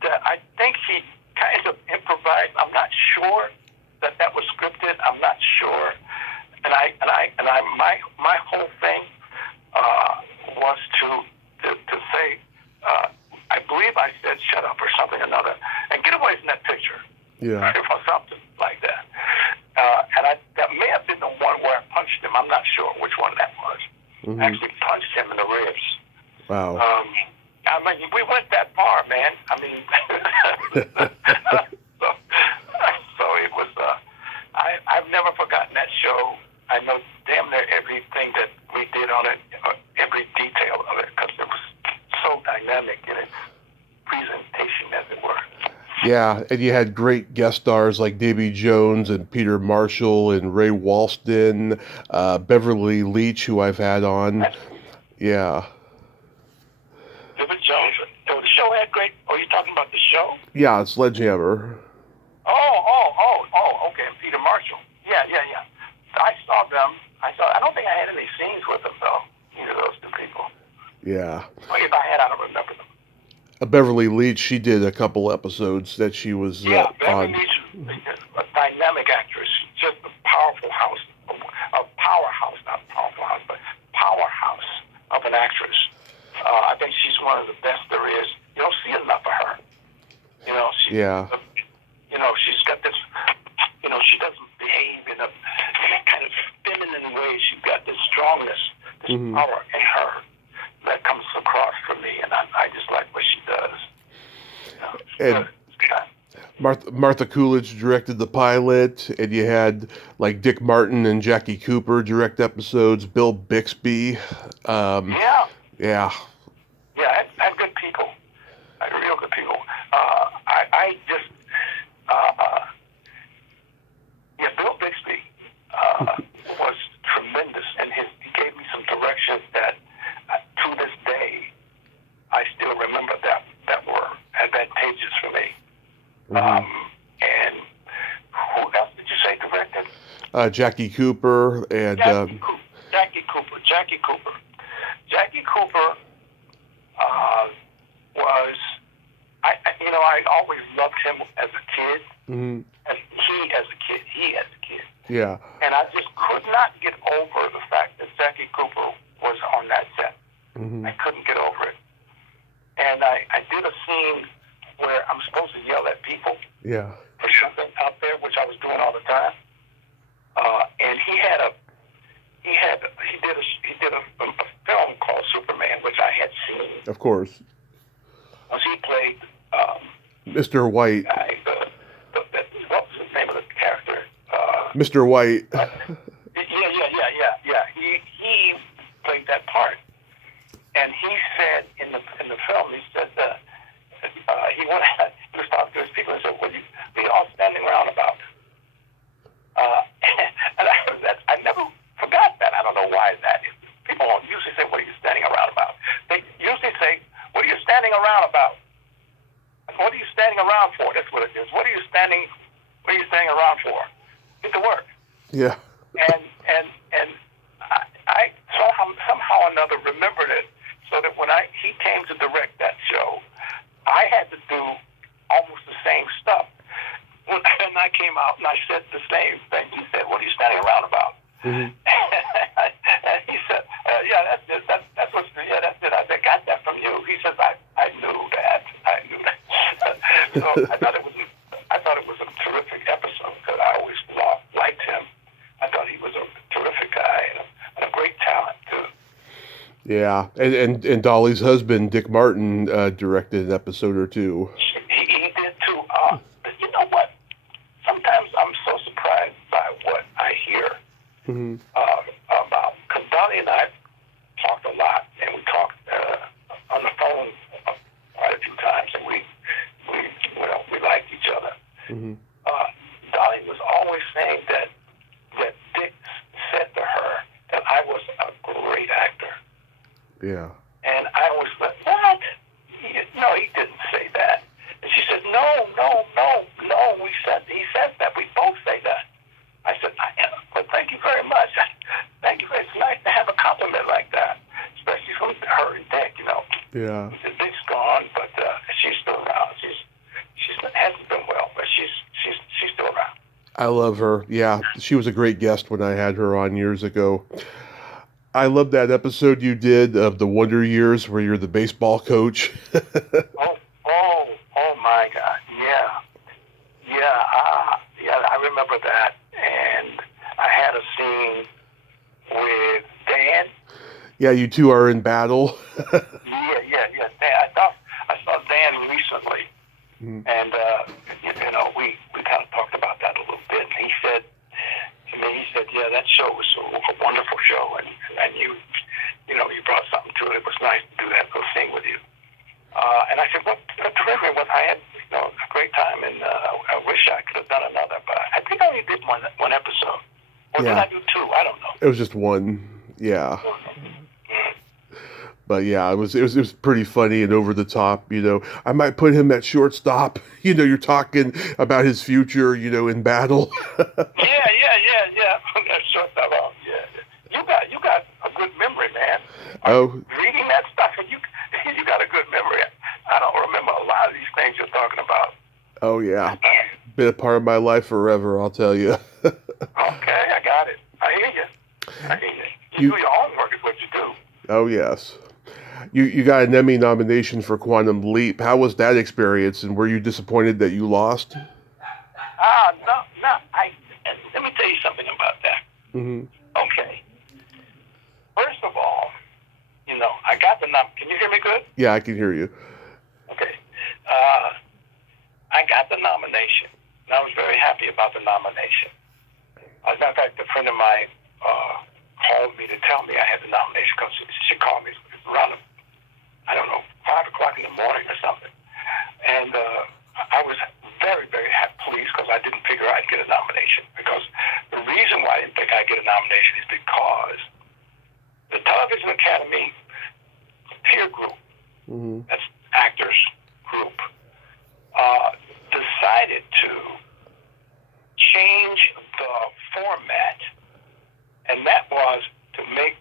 That I think he kind of improvised. I'm not sure that was scripted. I'm not sure. And my whole thing was to say, I believe I said shut up or something or another, and get away from that picture. Yeah. Or something like that. And that may have been the one where I punched him. I'm not sure which one that was. Mm-hmm. I actually punched him in the ribs. Wow. I mean, we went that far, man. I mean, so it was. I've never forgotten that show. I know damn near everything that we did on it, every detail of it, because it was so dynamic in its presentation, as it were. Yeah, and you had great guest stars like Davy Jones and Peter Marshall and Ray Walston, Beverly Leach, who I've had on. Yeah. David Jones. So the show had great. Oh, you're talking about the show? Yeah, Sledge Hammer. Oh, okay. Peter Marshall. Yeah. I saw them. I don't think I had any scenes with them, though. Either of those two people. Yeah. Well, if I had, I don't remember them. Beverly Leach, she did a couple episodes that she was Beverly on. Leach, a dynamic actress, just a powerful house, a powerhouse, not powerful house, but powerhouse of an actress. I think she's one of the best there is. You don't see enough of her. She's got this. She doesn't behave in a kind of feminine way. She's got this strongness, this power in her that comes across for me, and I just like what she does. And Martha Coolidge directed the pilot, and you had like Dick Martin and Jackie Cooper direct episodes. Bill Bixby. Yeah, I had good people. I had real good people. Bill Bixby was tremendous, and he gave me some directions that, to this day, I still remember that were advantageous for me. And who else did you say directed? Jackie Cooper and Jackie Cooper. Jackie Cooper. Jackie Cooper was, I always loved him as a kid. Mm-hmm. And he as a kid. Yeah. And I just could not get over the fact that Jackie Cooper was on that set. Mm-hmm. I couldn't get over it. And I did a scene where I'm supposed to yell at people. Yeah. For something out there, which I was doing all the time. And he did a film called Superman, which I had seen. Of course. Was he played Mr. White. What was the name of the character? Mr. White. Yeah. He played that part, and he said in the film, he said he was talking to his people and said, "What are you all standing around about?" And I never forgot that. I don't know why that is. People don't usually say, "What are you standing around about?" They usually say, "What are you standing around about?" What are you standing around for? That's what it is. What are you standing around for? Get to work. Yeah. And I somehow or another remembered it, so that when he came to direct that show, I had to do almost the same stuff. And I came out and I said the same thing. He said, "What are you standing around about?" Mm-hmm. And he said, "Yeah, that's it. That's what. Yeah, that's it. I got that from you." He says, "I knew that. So I thought it was a terrific episode because I always liked him. I thought he was a terrific guy and a great talent too. Yeah, and Dolly's husband, Dick Martin, directed an episode or two. He did too. But you know what? Sometimes I'm so surprised by what I hear Mm-hmm. about. Because Dolly and I talked a lot, and we talked on the phone quite a few times, and we liked each other. Mm-hmm. Dolly was always saying that Dick said to her that I was a great actor. Yeah. And I always went, "What? No, he didn't say that." And she said, No. He said that. We both say that. I said, "But thank you very much. Thank you. It's nice to have a compliment like that, especially from her and Dick. Yeah. Dick's gone, but she's still around. She hasn't been well, but she's still around." I love her. Yeah, she was a great guest when I had her on years ago. I love that episode you did of the Wonder Years where you're the baseball coach. Oh my God. Yeah, I remember that. And I had a scene with Dan. Yeah, you two are in battle. Yeah. Dan, I saw Dan recently. Mm. And, we kind of talked about that a little bit. And he said, yeah, that show was a wonderful show. And you brought something to it. It was nice to do that little thing with you. And I said, what terrific. I had a great time, and I wish I could have done another. But I think I only did one episode. Or did I do two? I don't know. It was just one. Yeah. But yeah, it was pretty funny and over the top. I might put him at shortstop. You're talking about his future. In battle. Yeah. Shortstop. Yeah. You got a good memory, man. Reading that stuff, and you got a good memory. I don't remember a lot of these things you're talking about. Oh yeah, been a part of my life forever. I'll tell you. Okay, I got it. I hear you. You do your homework is what you do. Oh yes. You got an Emmy nomination for Quantum Leap. How was that experience, and were you disappointed that you lost? No. Let me tell you something about that. Mm-hmm. Okay. First of all, I got the Can you hear me good? Yeah, I can hear you. Okay. I got the nomination, and I was very happy about the nomination. As a matter of fact, a friend of mine called me to tell me I had the nomination because she called me around, 5 o'clock in the morning or something. And I was very, very pleased because I didn't figure I'd get a nomination. Because the reason why I didn't think I'd get a nomination is because the Television Academy peer group, mm-hmm. that's actors group, decided to change the format, and that was to make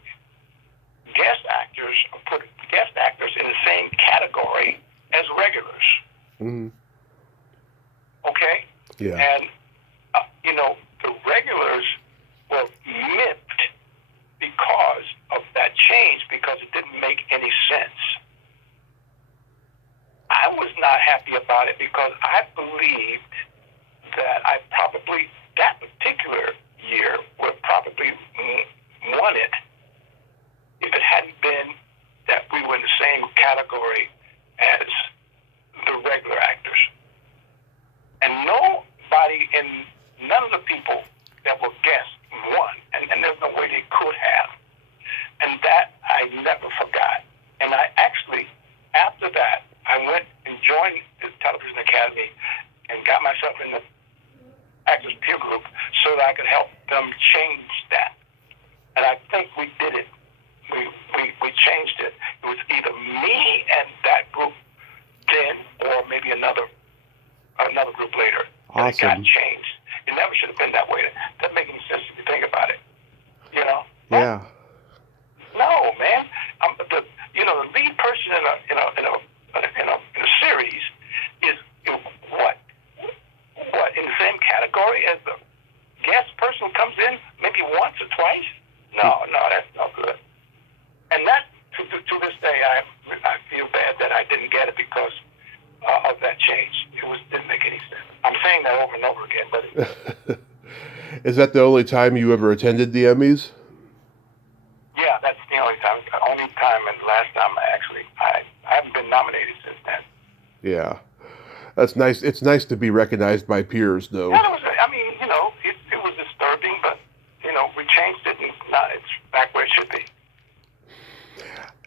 Mm-hmm. Okay? Yeah. And, the regulars were miffed because of that change, because it didn't make any sense. I was not happy about it because I believed that that particular year, would probably won it if it hadn't been that we were in the same category as the regular actors. And none of the people that were guests won, and there's no way they could have. And that I never forgot. And I actually, after that, I went and joined the Television Academy and got myself in the Actors Peer Group so that I could help them change that. And I think we did it. We changed it. It was either me and that group then, or maybe another group later. Awesome. And it got changed. It never should have been that way. That doesn't make any sense if you think about it. Yeah. No, man. The lead person in a series is what in the same category as the guest person who comes in maybe once or twice. No, that's no good. And that to this day, I feel bad that I didn't get it because of that change. Didn't make any sense. I'm saying that over and over again, but Is that the only time you ever attended the Emmys? Yeah, that's the only time and the last time I haven't been nominated since then. Yeah. That's nice. It's nice to be recognized by peers, though. Yeah, it was disturbing, but, we changed it, and now it's back where it should be.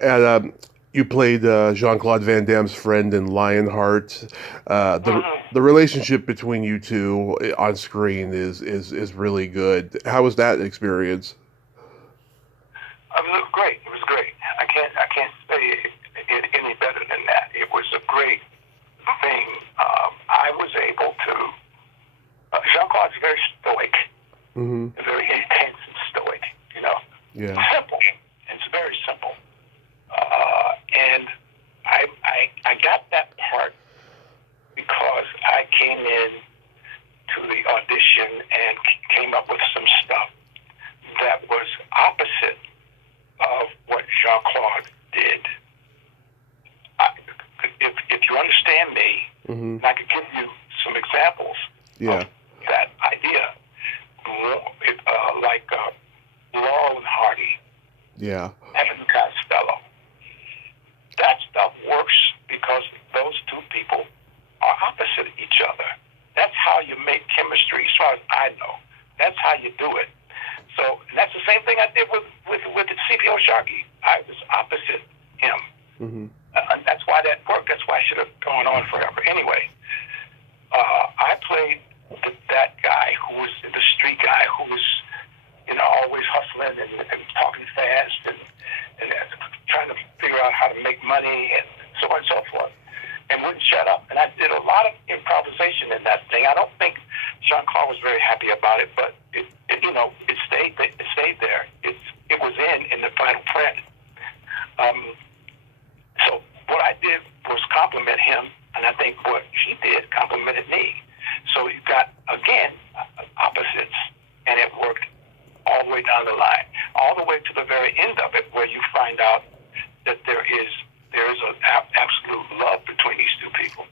And you played Jean-Claude Van Damme's friend in Lionheart. The relationship between you two on screen is really good. How was that experience? It was great. It was great. I can't say it any better than that. It was a great thing. I was able to. Jean-Claude's very stoic, very intense and stoic. Yeah. Simple. It's very simple. And I got that part because I came in to the audition and came up with some stuff that was opposite of what Jean-Claude did. If you understand me, and I could give you some examples of that idea, like Laurel and Hardy, Evan Costello. That stuff works because those two people are opposite each other. That's how you make chemistry, as far as I know. That's how you do it. So, and that's the same thing I did with the CPO Sharkey. I was opposite him. And that's why that worked. That's why I should have gone on forever. Anyway, I played that guy who was the street guy who was, always hustling and talking fast and trying to figure out how to make money and so on and so forth, and wouldn't shut up. And I did a lot of improvisation in that thing. I don't think Jean-Claude was very happy about it, but it stayed there. It was in the final print. So what I did was compliment him, and I think what he did complimented me. So you got, again, opposites, and it worked all the way down the line, all the way to the very end of it, where you find out that there is an absolute love between these two people.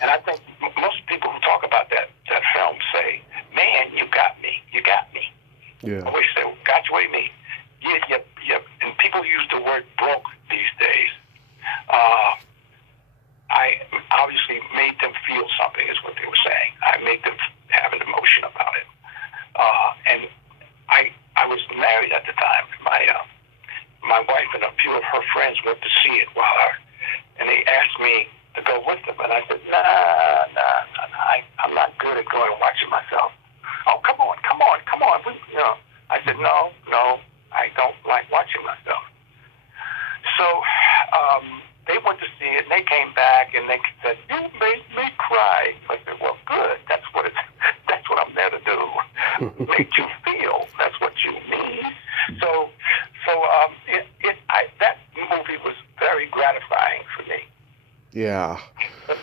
And I think most people who talk about that film say, "Man, you got me. Yeah. I always say, "Got you, what do you mean?" Yeah. And people use the word broke these days. I obviously made them feel something, is what they were saying. I made them have an emotion about it. And I was married at the time. My wife and a few of her friends went to see it and they asked me to go with them, and I said, nah, I'm not good at going and watching myself. Oh, come on. I said, no, I don't like watching myself. So they went to see it, and they came back, and they said, "You made me cry." I said, "Well, good. That's what I'm there to do. Make you feel. That's what you need." So that movie was very gratifying for me. Yeah. But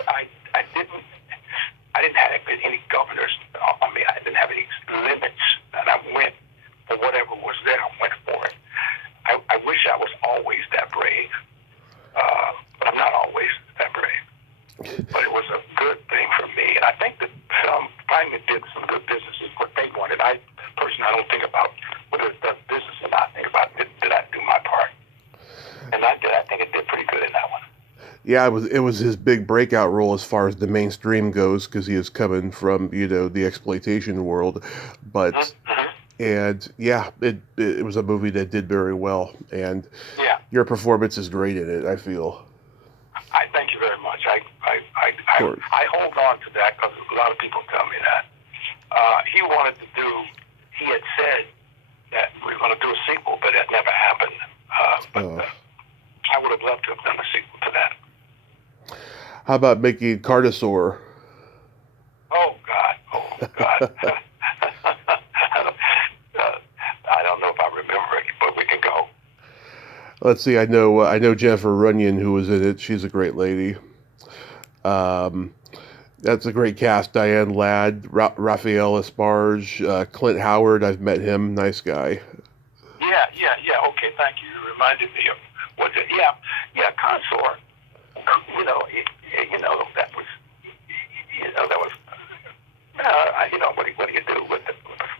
and I think it did pretty good in that one. Yeah, it was his big breakout role as far as the mainstream goes, because he is coming from the exploitation world, but Mm-hmm. and yeah, it was a movie that did very well, and Yeah, your performance is great in it. I feel. I thank you very much. Of course. I hold on to that because a lot of people tell me that. He had said that we were going to do a sequel, but it never happened. I would have loved to have done a sequel to that. How about making Carnosaur? Oh, God. I don't know if I remember it, but we can go. Let's see. I know Jennifer Runyon, who was in it. She's a great lady. That's a great cast. Diane Ladd, Raphael Esparge, Clint Howard. I've met him. Nice guy. Yeah. Okay, thank you. You reminded me of what's it? Yeah. Consort. That was. What do you do with a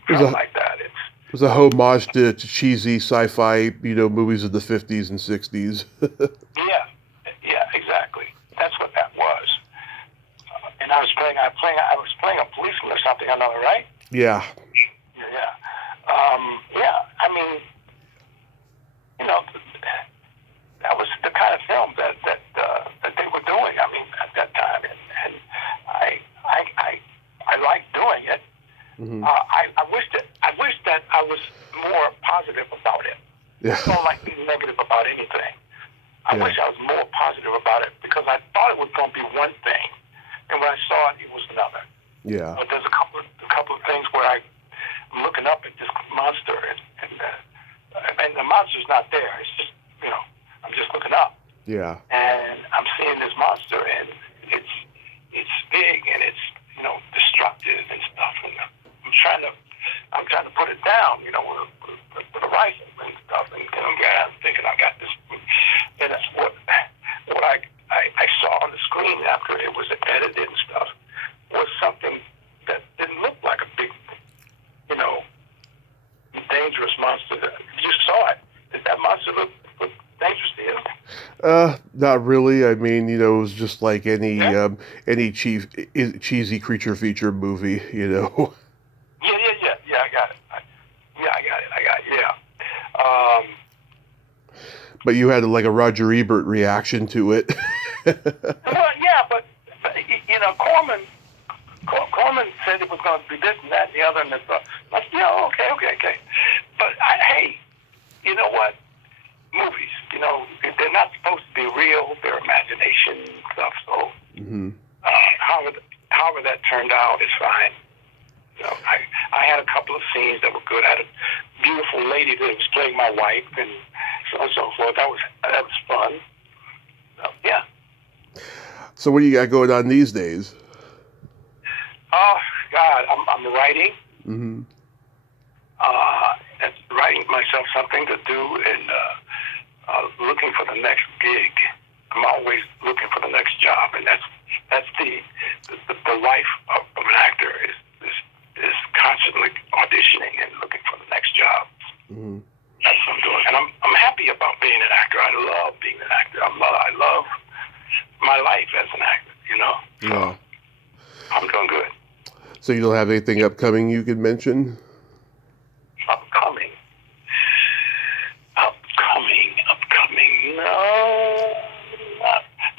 film like that? It was a homage to cheesy sci-fi, movies of the 50s and 60s. Yeah, exactly. That's what that was. And I was playing a policeman or something or another, right? Yeah. Yeah. I mean, that was the kind of film that they were doing. I mean, at that time, and I liked doing it. Mm-hmm. I wish that I was more positive about it. Yeah. I don't like being negative about anything. I wish I was more positive about it because I thought it was going to be one thing, and when I saw it, it was another. Yeah. But there's a couple of things where I'm looking up at this monster, and the monster's not there. It's just I'm just looking up. Yeah. And I'm seeing this monster, and it's big and it's destructive and stuff, and I'm trying to put it down, with a rifle and stuff, and I'm thinking I got this, and that's what I saw on the screen after it was edited and stuff was something that didn't look like a big, dangerous monster. You saw it. Did that monster look dangerous to you? Not really. I mean, it was just like any cheesy creature feature movie, Yeah. I got it. Yeah. But you had like a Roger Ebert reaction to it. Well, yeah, but Corman said it was going to be this and that and the other, and it's like, okay. But hey, you know what? Movies, they're not supposed to be real. They're imagination and stuff. So, mm-hmm. however that turned out is fine. I had a couple of scenes that were good. I had a beautiful lady that was playing my wife, and so on and so forth. That was fun. So, yeah. So what do you got going on these days? Oh God, I'm writing. Mm-hmm. And writing myself something to do, and looking for the next gig. I'm always looking for the next job, and that's the life of an actor is constantly auditioning and looking for the next job. Mm-hmm. That's what I'm doing, and I'm happy about being an actor. I love being an actor. I love my life as an actor. So yeah. I'm doing good. So you don't have anything upcoming you could mention? Upcoming. No.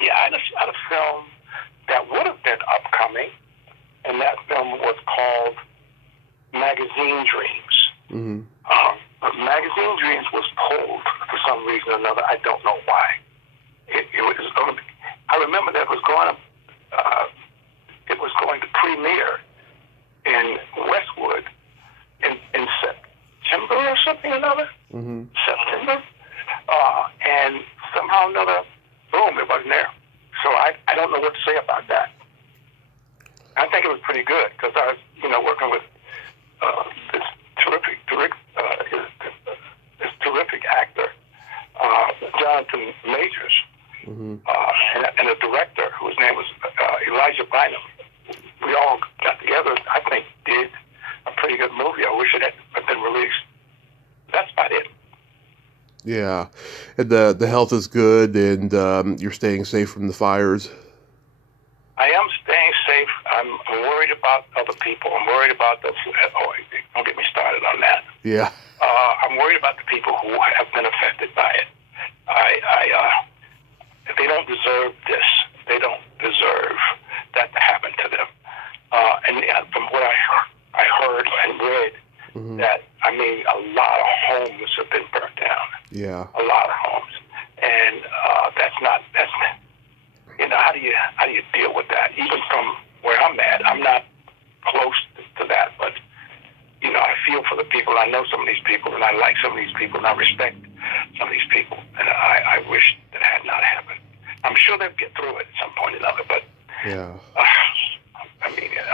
Yeah, I had a film that would have been upcoming, and that film was called Magazine Dreams. Mm-hmm. But Magazine Dreams was pulled for some reason or another. I don't know why. It was going to. I remember that it was going to premiere in Westwood in September or something or another. Mm-hmm. September. And somehow or another, boom, it wasn't there. So I don't know what to say about that. I think it was pretty good because I was, working with this terrific actor, Jonathan Majors, mm-hmm. and a director whose name was Elijah Bynum. We all got together, I think, did a pretty good movie. I wish it had been released. That's about it. Yeah, and the health is good, and you're staying safe from the fires. I am staying safe. I'm worried about other people. I'm worried about the. Oh, don't get me started on that. Yeah, I'm worried about the people who have been affected by it. They don't deserve this. They don't deserve that to happen to them. And from what I heard and read, mm-hmm. that a lot of homes have been burnt down. Yeah, a lot of homes, and that's how do you deal with that? Even from where I'm at, I'm not close to that, but I feel for the people. I know some of these people, and I like some of these people, and I respect some of these people, and I wish that had not happened. I'm sure they'll get through it at some point or another, but yeah.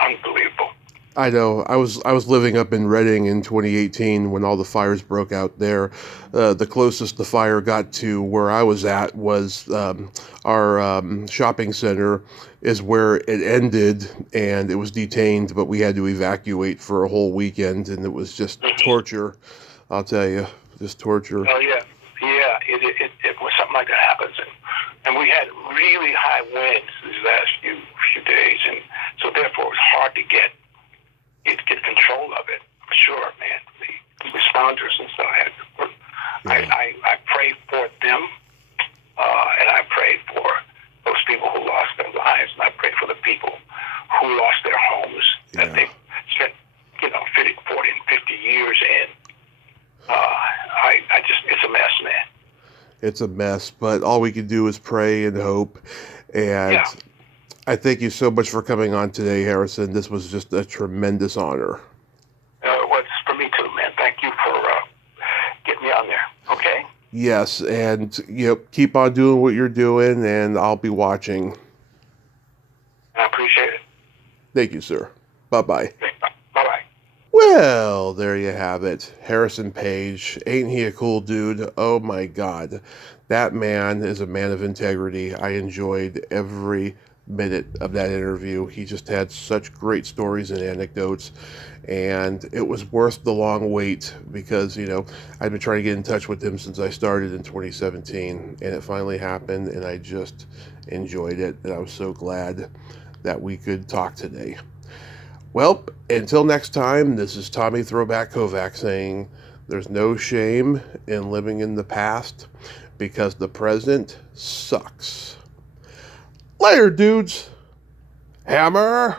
Unbelievable. I know. I was living up in Reading in 2018 when all the fires broke out there. The closest the fire got to where I was at was our shopping center is where it ended, and it was detained, but we had to evacuate for a whole weekend, and it was just torture. I'll tell you, just torture. Oh yeah, yeah. It was something like that happens, and we had really high winds these last few days, and so therefore it was hard to get control of it. For sure, man. The responders and stuff had to work. Yeah. I pray for them, and I pray for those people who lost their lives, and I pray for the people who lost their homes that they spent 40 and 50 years in. It's a mess, man. It's a mess, but all we can do is pray and hope. And I thank you so much for coming on today, Harrison. This was just a tremendous honor. Well, it's for me too, man. Thank you for getting me on there. Okay? Yes, and keep on doing what you're doing, and I'll be watching. I appreciate it. Thank you, sir. Bye-bye. Bye-bye. Well, there you have it. Harrison Page. Ain't he a cool dude? Oh, my God. That man is a man of integrity. I enjoyed every minute of that interview. He just had such great stories and anecdotes, and it was worth the long wait because, I've been trying to get in touch with him since I started in 2017, and it finally happened, and I just enjoyed it, and I was so glad that we could talk today. Well, until next time, this is Tommy Throwback Kovac saying there's no shame in living in the past because the present sucks. Later, dudes. Hammer.